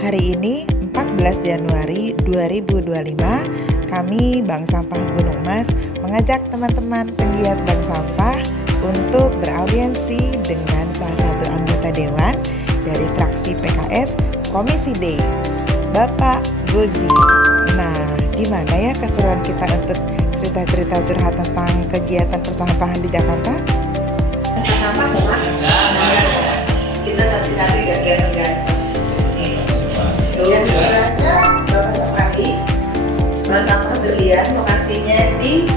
Hari ini 14 Januari 2025, kami Bank Sampah Gunung Mas mengajak teman-teman penggiat bank sampah untuk beraudiensi dengan salah satu anggota dewan dari fraksi PKS Komisi D, Bapak Gozi. Nah, gimana ya keseruan kita untuk cerita-cerita curhat tentang kegiatan persampahan di Jakarta? Sampah memang kita nanti ganti-ganti. Yang sebenarnya Bapak Sapari, Bank Sampah Berlian, lokasinya di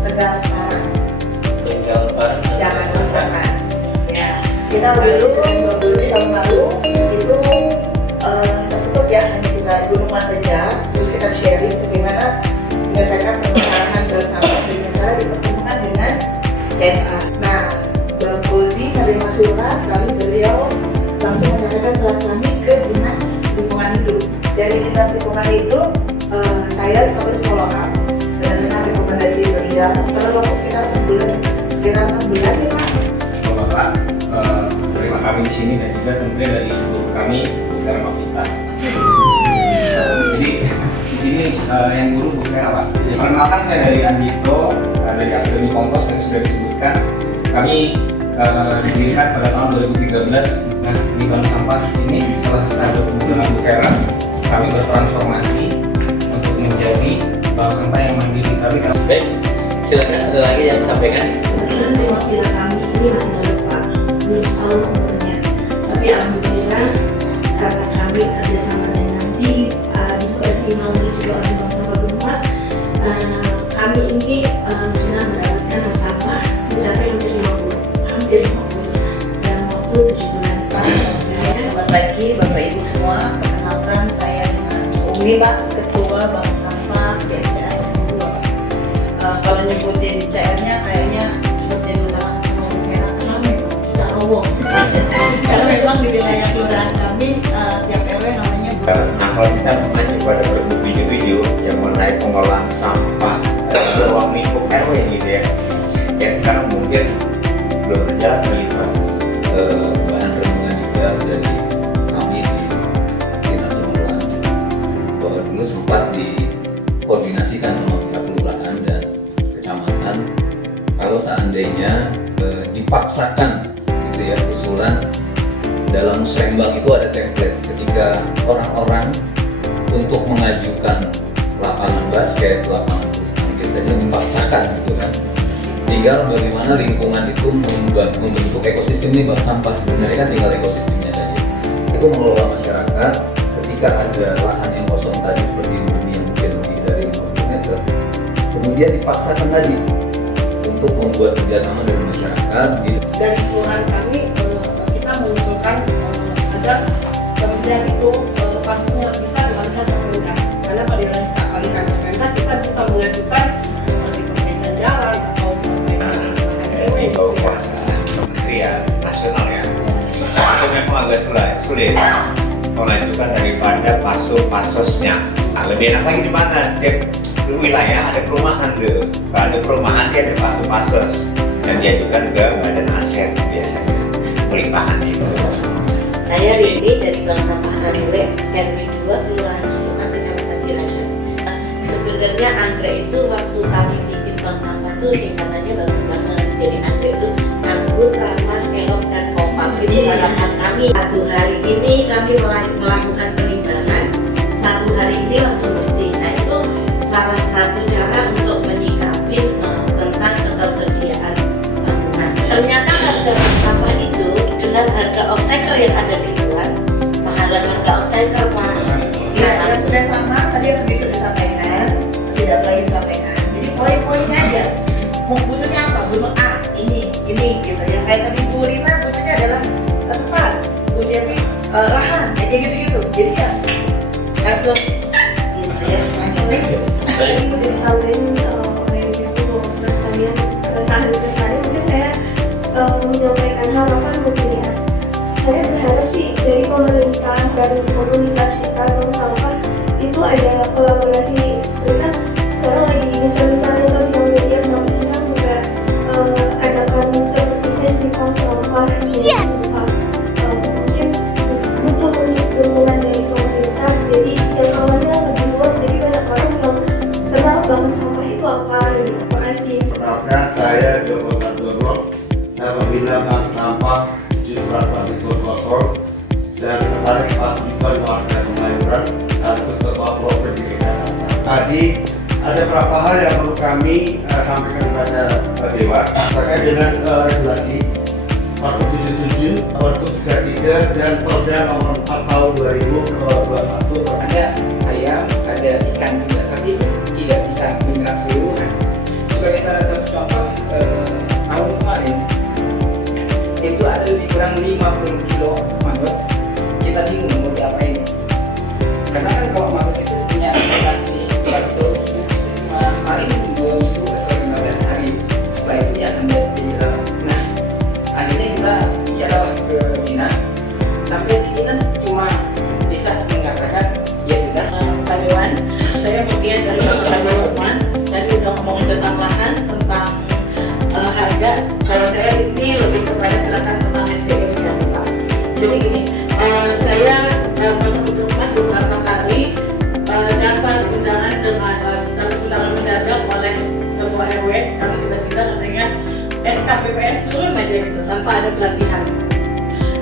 Tegal Utara, Jakarta Selatan. Ya, kita dulu tahun lalu itu tertutup ya, hanya di Gunung Mas saja. Terus kita sharing bagaimana menyelesaikan permasalahan bank sampah di negara dipertemukan dengan CSA. Nah, Bang Gozi menerima surat, lalu beliau langsung menyampaikan surat kami ke Dinas Lingkungan Hidup. Dari Dinas Lingkungan itu saya harus follow up berdasarkan rekomendasi beliau. Perlu sekitar 6 bulan ya Pak. Bapak, terima kami di sini dan juga tentunya dari guru kami Bu Vera Mafita. Jadi di sini yang guru Bu Vera Pak. Perkenalkan, saya dari Andito dari Akademi Kompos yang sudah disebutkan. Kami didirikan pada tahun 2013. Nah, di bank sampah ini setelah kita bertemu dengan Bu Vera, kami bertransformasi untuk menjadi bank sampah yang mandiri. Tapi baik, silakan ada lagi yang disampaikan. Kebetulan perwakilan kami ini masih banyak Pak, belum selalu umurnya. Tapi alhamdulillah karena kami kerjasama dengan di melalui juga oleh Bank Sampah Gunung Mas, kami ini sudah mendapatkan nasabah mencapai hampir 50 dalam waktu 7 bulan. Selamat pagi Bapak Ibu semua, perkenalkan saya dengan Umi Pak, Ketua Bank Sampah BCR Semua. Kalau nyebutin CR-nya kayaknya seperti yang dikatakan sama Bu Vera, kenapa itu? Secara umum. Karena memang di wilayah kelurahan kami tiap RW namanya Bu. Nah, kalau kita mengacu pada video-video yang mengenai pengolahan sampah ruang lingkup RW gitu ya, yang sekarang mungkin belum berjalan terlibat. Bahan renungan juga dari kami di Dinas Pengelolaan bahwa dulu sempat dikoordinasikan sama pihak kelurahan dan kecamatan kalau seandainya dipaksakan gitu ya usulan dalam musrembang itu ada template ketika orang-orang untuk mengajukan lapangan basket, lapangan bulu tangkis saja dipaksakan gitu kan. Tinggal bagaimana lingkungan itu membentuk ekosistem ini bank sampah. Sebenarnya kan tinggal ekosistemnya saja. Itu mengelola masyarakat ketika ada lahan yang kosong tadi seperti bumi yang mungkin lebih dari 50 meter. Kemudian dipaksakan tadi untuk membuat kerjasama dengan masyarakat. Dari kelurahan kami kita mengusulkan agar kemudian itu kasusnya bisa dialihkan ke Pemda. Karena pada dialihkan ke Pemda kita bisa mengajukan seperti perbaikan jalan atau Di bawah kekuasaan Kementerian Nasional ya, itu memang agak sulit mengajukan daripada pasosnya. Nah, lebih enak lagi di mana? Setiap wilayah ada perumahan tuh. Kalau ada perumahan dia ada pasos yang diajukan ke Badan Aset biasanya pelimpahan itu. Saya Rini dari Bank Sampah Rangle RW 2 Kelurahan Susukan Kecamatan Ciracas. Sebenarnya Andre itu waktu kami bikin bank sampah itu singkatannya bagus banget. Jadi Andre itu anggun, ramah, elok dan kompak. Itu harapan kami. Satu hari ini kami melakukan pelimbangan. Satu hari ini langsung bersih. Nah itu salah satu cara untuk menyikapi tentang ketersediaan bangunan. Ternyata harga sampah itu dengan harga off-taker yang ada di luar mahalan harga off-taker Pak. ya sudah sama, tadi yang sudah disampaikan, tidak lagi disampaikan. Jadi poin-poinnya aja. Mau butuhnya apa? Butuh A, ini gitu. Yang kayak tadi Bu Rina butuhnya adalah tempat, Bu Jepi lahan, ya kayak gitu-gitu. Jadi ya langsung gitu ya. Tadi udah disampaikan oleh Ibu terus kalian kesan-kesannya mungkin saya menyampaikan harapan begini ya. Saya berharap sih dari pemerintah dan komunitas kita bank sampah itu ada kolaborasi. Kita sekarang lagi misalnya sosial media, kita juga adakan seperti festival sampah. Yes. Mungkin butuh dukungan dari pemerintah komisaris Pak Ivan Warga Kemayoran harus ketua provinsi. Tadi ada beberapa hal yang perlu kami sampaikan kepada Dewan terkait dengan regulasi Pergub 77, Pergub 33 dan Perda Nomor 4 Tahun 2021. Ada ikan juga, tapi tidak bisa menyerap seluruhnya. Sebagai salah satu contoh, tahun kemarin itu ada lebih kurang 50 kilo mangrove. Kita bingung mau diapain. Karena kan kalau mangrove itu punya aplikasi waktu paling 2 minggu atau 15 hari. Setelah itu dia akan jadi hilang. Nah, akhirnya kita bicara ke dinas. Sampai di dinas cuma bisa mengatakan ya sudah. Pak Dewan, saya bagian dari Bapak Mas. Tadi udah ngomongin tentang lahan, tentang harga. Kalau saya ini lebih kepada penjelasan tentang SDM dan Pak. Jadi gini, saya berkunjungan beberapa kali dapat undangan undangan mendadak oleh ketua RW. Kami tiba-tiba katanya SKPPS turun aja gitu tanpa ada pelatihan.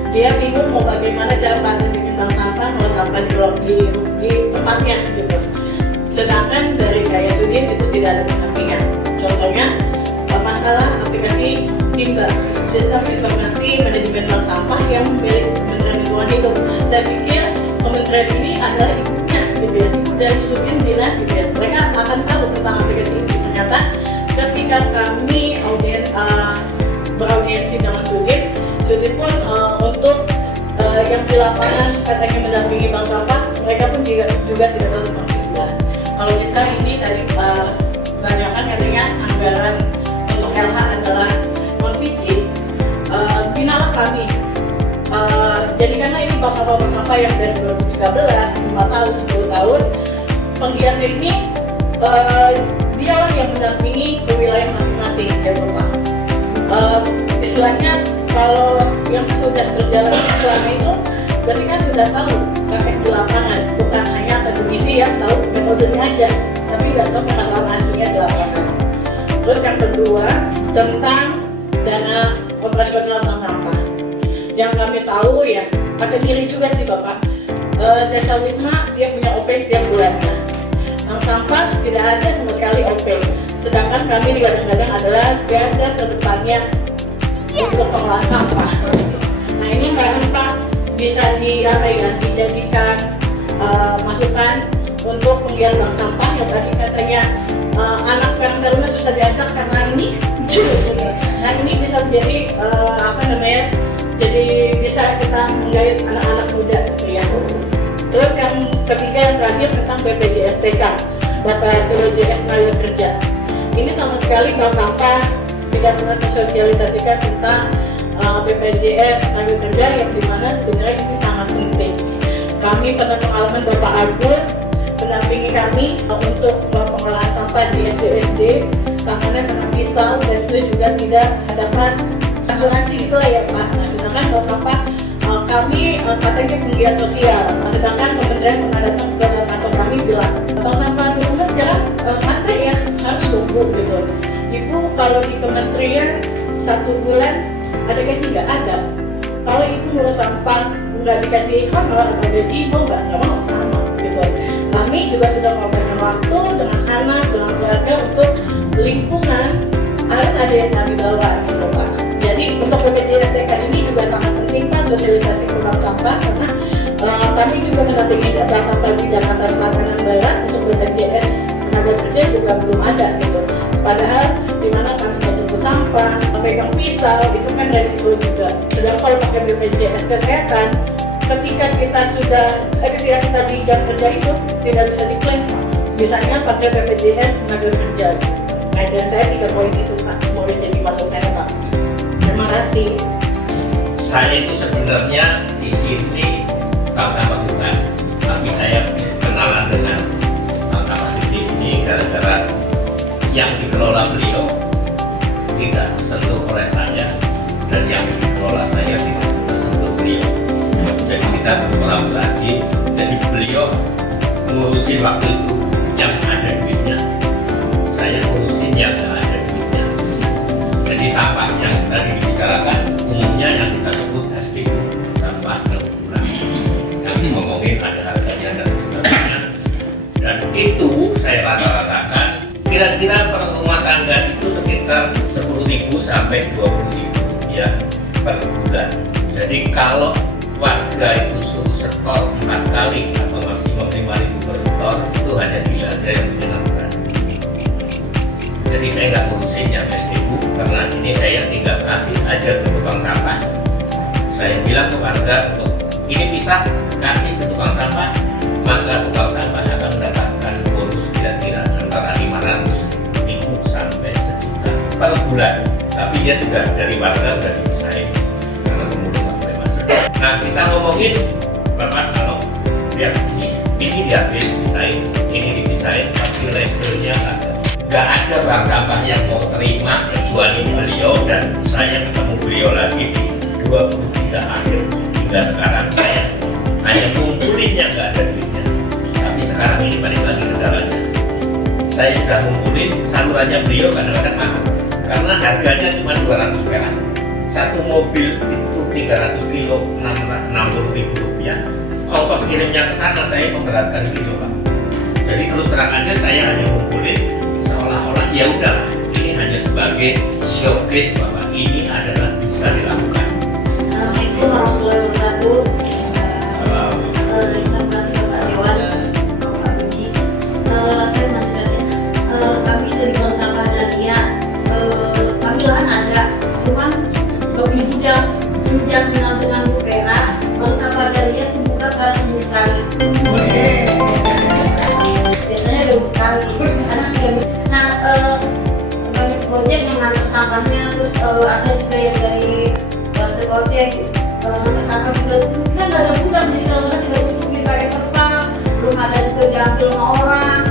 Dia bingung mau bagaimana cara pakai bikin bank sampah, mau sampah di tempatnya gitu. Sedangkan dari Gaya Sudin itu tidak ada pendampingan. Contohnya masalah aplikasi SIMBA, Sistem Informasi Manajemen Bank Sampah yang milik Kementerian Lingkungan Hidup. Saya pikir kementerian ini adalah ibunya gitu ya, ibu dari Sudin dinas gitu ya. Mereka akan tahu tentang aplikasi ini. Ternyata ketika kami beraudiensi dengan Sudin pun untuk yang di lapangan katanya mendampingi bank sampah, mereka pun juga tidak tahu tentang SIMBA. Kalau bisa ini dari tanyakan katanya anggaran untuk LH adalah non-fisik, binalah kami. Jadi karena ini bank sampah yang dari 2013, 5 tahun, 10 tahun, penggiat ini dialah yang mendampingi ke wilayah masing-masing ya Bapak. Istilahnya kalau yang sudah berjalan selama itu berarti kan sudah tahu praktek di lapangan, bukan hanya akademisi yang tahu metodenya aja tapi nggak tahu permasalahan aslinya di lapangan. Terus yang kedua tentang dana operasional bank sampah yang kami tahu ya agak diri juga sih Bapak. Desa Wisma dia punya OP setiap bulannya, bank sampah tidak ada sama sekali OP, sedangkan kami digadang-gadang adalah garda terdepannya untuk pengolahan sampah. Nah ini Pak bisa dijadikan masukan untuk penggiat bank sampah yang tadi katanya anak karang taruna susah diajak karena ini nah ini bisa menjadi jadi bisa kita menggait anak-anak muda gitu ya. Terus yang ketiga yang terakhir tentang BPJS-TK, Bapak BPJS Tenaga Kerja. Ini sama sekali bank sampah tidak pernah disosialisasikan tentang BPJS Tenaga Kerja yang dimana sebenarnya ini sangat penting. Kami pada pengalaman Bapak Agus mendampingi kami untuk pengolahan sampah di SD tangannya kena pisau dan itu juga tidak dapat asuransi gitulah ya Pak. Nah, sedangkan kalau sampah kami katanya penggiat sosial, sedangkan kementerian pernah datang ke kantor kami bilang kalau sampah di rumah sekarang antri ya harus tunggu gitu. Ibu kalau di kementerian 1 bulan ada gaji nggak ada. Kalau ibu ngurus sampah nggak dikasih honor atau gaji mau nggak mau sama gitu. Kami juga sudah menghabiskan waktu dengan anak, dengan keluarga untuk lingkungan harus ada yang kami bawa gitu Pak. Jadi untuk BPJS-TK ini juga sangat penting Pak sosialisasi tentang sampah karena kami juga mendampingi data sampah di Jakarta Selatan dan Barat untuk BPJS Tenaga Kerja juga belum ada gitu. Padahal di mana kami menjemput sampah, memegang pisau itu kan resiko juga. Sedangkan kalau pakai BPJS Kesehatan, ketika kita di jam kerja itu tidak bisa diklaim, misalnya pakai BPJS Tenaga Kerja. Nah, dan saya 3 poin itu Pak, mau jadi masukan Pak. Terima kasih. Saya itu sebenarnya di sini bank sampah bukan, tapi saya kenalan dengan bank sampah ini gara-gara yang dikelola beliau tidak tersentuh oleh saya dan yang dikelola saya tidak tersentuh beliau. Jadi kita berkolaborasi. Jadi beliau ngurusin waktu itu yang ada duitnya, saya ngurusin yang tidak ada duitnya. Jadi sampah yang tadi dibicarakan umumnya yang kita sebut SPU, sampah terpulang, yang ngomongin ada harganya dan sebagainya. Dan itu saya rata-ratakan kira-kira per rumah tangga itu sekitar 10.000 sampai 20.000 rupiah per bulan. Jadi kalau warga itu suruh setor 4 kali atau maksimum 5.000 per setor, itu hanya dia aja yang menyenangkan. Jadi saya nggak ngurusin yang SDU, karena ini saya tinggal kasih aja ke tukang sampah. Saya bilang ke warga untuk ini bisa kasih ke tukang sampah, maka tukang sampah akan mendapatkan bonus kira-kira antara 500.000 sampai 1 juta per bulan. Tapi dia sudah dari warga sudah dipisahin karena pemulung nggak boleh masuk. Nah kita ngomongin Bapak kalau lihat ini diambil dipisahin, ini dipisahin, tapi labelnya nggak ada bank sampah yang mau terima kecuali beliau, dan saya ketemu beliau lagi di 23 akhir hingga sekarang saya hanya ngumpulin yang nggak ada duitnya. Tapi sekarang ini balik lagi ke jalannya. Saya sudah ngumpulin, salurannya beliau kadang-kadang mahal karena harganya cuma 200 perak. Satu mobil itu 300 kilo 60.000 rupiah. Ongkos kirimnya ke sana saya memberatkan kilo Pak. Jadi terus terang aja saya hanya ngumpulin seolah-olah ya udahlah ini hanya sebagai showcase bahwa ini adalah bisa dilakukan. Assalamualaikum warahmatullahi wabarakatuh. Kami dari Bank Sampah Dahlia, kami lahan ada, cuman kami sudah kenal dengan Bu Vera. Bank Sampah Dahlia itu buka sekarang minggu sekali. Biasanya 2 sekali, karena 3 minggu. Nah, banyak project yang nangkep sampahnya, terus ada juga yang dari project nangkep sampah juga. Kan nggak ada gudang, jadi kalau nggak tidak tutupin pakai terpal, belum ada juga diambil sama orang.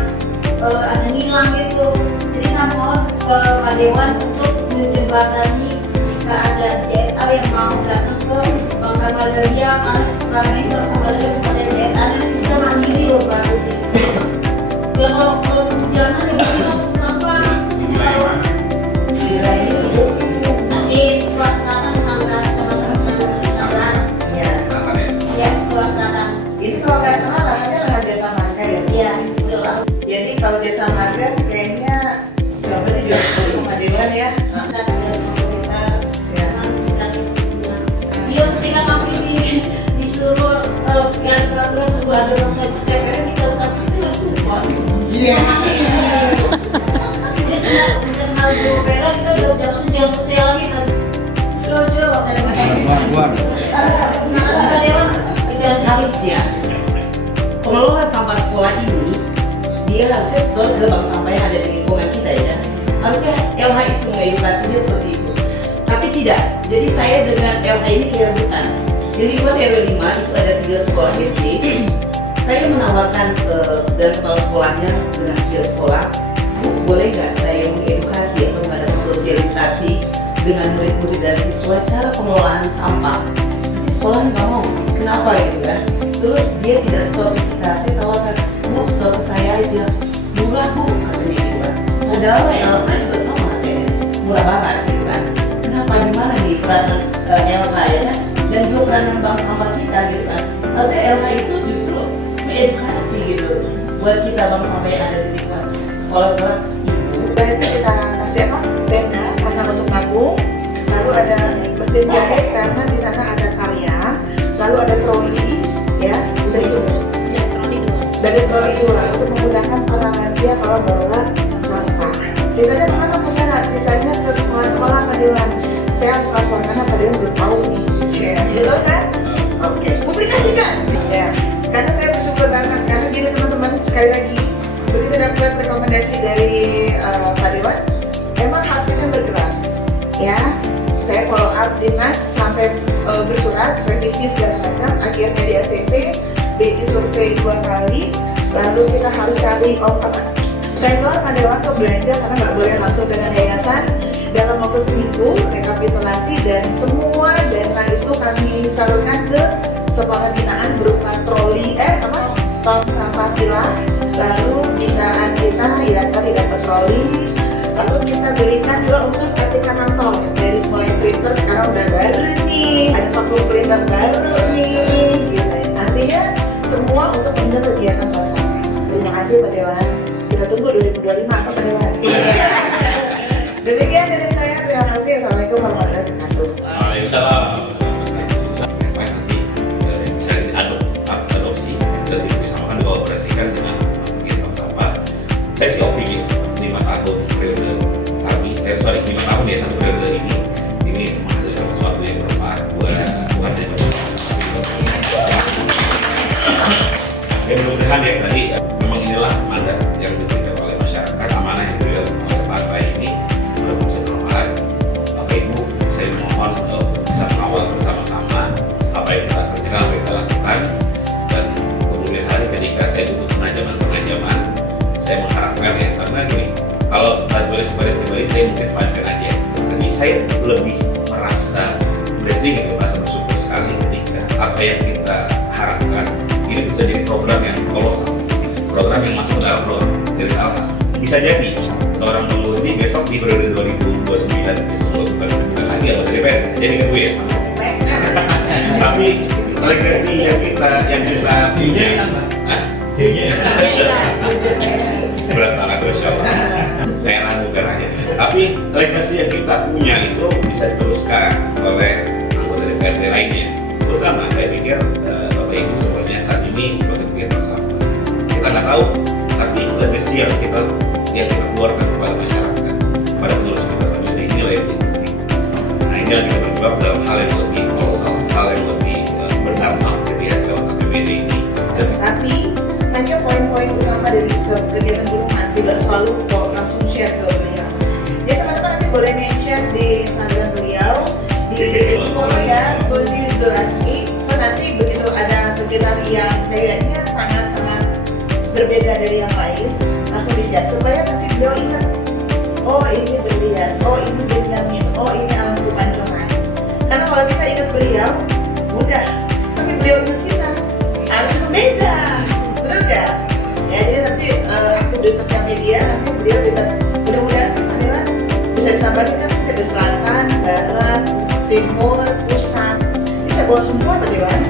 Ada nilang gitu. Jadi saya mohon ke Pak Dewan untuk menjembatani jika ada CSR yang mau datang ke Bank Sampah Dahlia, karena sekarang ini Bank Sampah Dahlia kepada CSR yang bisa mandiri loh Pak. Ya kalau jangan ya bisa sampah. Di wilayah itu di selatan sama Iya. ya selatan. Ini kalau nggak salah lahannya lahan jasa marga ya. Iya itu lah. Jadi kalau jasa marga sih kayaknya jawabannya juga sama Dewan ya. Iya, ketika kami disuruh yang peraturan sebuah ada bangsa DPR kita tetap itu harus support. Iya. Jadi kenal Bu Vera kita udah jalan kerja sosial kita. Setuju. Dan habis ya. Pengelola sampah sekolah ini dia harusnya setor ke bank sampah yang ada di lingkungan kita ya. Harusnya LH itu mengedukasinya seperti itu. Tapi tidak. Jadi saya dengan LH ini kerebutan. Di lingkungan RW 5 itu ada 3 sekolah SD. Saya menawarkan dan kepala sekolahnya dengan 3 sekolah, Bu, boleh nggak saya mengedukasi atau mengadakan sosialisasi dengan murid-murid dan siswa cara pengelolaan sampah? Tapi sekolah nggak mau. Kenapa gitu kan? Terus dia tidak stop kita. Saya tawarkan, Bu, stop ke saya aja. Murah Bu, katanya gitu kan. Padahal LH juga sama katanya. Murah banget gitu kan. Kenapa, gimana nih peranan LH ya kan? Dan juga peranan bank sampah kita gitu kan. Harusnya LH itu justru edukasi gitu buat kita bank sampah yang ada di lingkungan sekolah-sekolah ibu. Dan itu kita kasih apa? Tenda karena untuk nabung. Lalu ada mesin jahit karena di sana ada karya. Lalu ada troli, ya, udah itu. Dari troli 2 untuk memudahkan orang lansia kalau bawa sampah. Sisanya kemana punya? Sisanya ke sekolah-sekolah Pak Dewan. Saya harus lapor karena Pak Dewan belum tahu nih. Gitu kan? Oke, publikasikan. Ya, karena saya bersyukur banget karena gini teman-teman, sekali lagi begitu dapat rekomendasi dari Pak Dewan, emang harus kita bergerak. Ya, saya follow up dinas sampai bersurat revisi segala macam, akhirnya di ACC di survei 2 kali, lalu kita harus cari vendor Pak Dewan untuk belanja karena nggak boleh langsung dengan yayasan. Dalam waktu seminggu rekapitulasi dan semua dana itu kami salurkan ke sekolah binaan berupa troli tong sampah pilah. Lalu binaan kita ya tadi dapat troli. Lalu kita berikan juga untuk ketika kantong dari mulai printer sekarang udah baru nih, ada 40 printer baru nih gitu. Artinya semua untuk mengundang kegiatan suasana. Terima kasih Pak Dewan. Kita tunggu 2025 apa Pak Dewan? Demikian dari saya. Terima kasih. Assalamualaikum warahmatullahi wabarakatuh. Waalaikumsalam. Nanti bisa diadopsi dan disamakan dioperasikan dengan kegiatan sampah. Saya sih optimis 5 tahun periode kami, 5 tahun ya 1 periode ini menghasilkan sesuatu yang bermanfaat buat hanya dan mudah-mudahan ya tadi memang inilah mandat yang diberikan oleh masyarakat, amanah yang diberikan oleh partai ini untuk bisa bermanfaat. Bapak Ibu, saya mohon untuk bisa mengawal bersama-sama apa yang kita kerjakan, apa yang kita lakukan, dan kemudian hari ketika saya butuh pengajaman, saya mengharapkan ya, karena gini, kalau sebagai pribadi saya mungkin fine aja, tapi saya lebih merasa blessing gitu, merasa bersyukur sekali ketika apa yang kita harapkan ini bisa jadi program yang kolosal, program yang masuk dalam road dari awal. Bisa jadi seorang penguji besok di periode 2029 bukan lagi atau DPR, jadi kan gue ya. Tapi legasi yang kita punya, berat banget terus ya. Saya ragukan aja. Tapi legasi yang kita punya itu bisa diteruskan oleh anggota DPRD lainnya. Bersama saya pikir Bapak Ibu semuanya saat ini sebagai kegiatan sampah. Kita nggak tahu, tapi legasi yang kita keluarkan kepada masyarakat, kepada penerus kita sampai ini nilai yang tinggi. Nah ini yang kita berjuang dalam hal yang lebih kolosal, hal yang lebih berdampak ketika lewat APBD ini. Tapi hanya poin-poin utama dari kegiatan gunungan tidak selalu kok langsung share ke beliau. Jadi teman-teman nanti boleh mention di Instagram beliau, di follow ya, Gozi Zulaski. So nanti begitu ada kegiatan yang kayaknya sangat-sangat berbeda dari yang lain, langsung di-share supaya nanti beliau ingat, oh ini Berlian, oh ini Benjamin, oh ini Alam Panjongan. Karena kalau kita ingat beliau, mudah, tapi beliau ingat kita, harus berbeda, betul nggak? Ya jadi nanti aktif di sosial media, nanti beliau bisa, mudah-mudahan bisa ditambahin kan, ada selatan, barat, timur, pusat, bisa bawa semua Pak Dewan.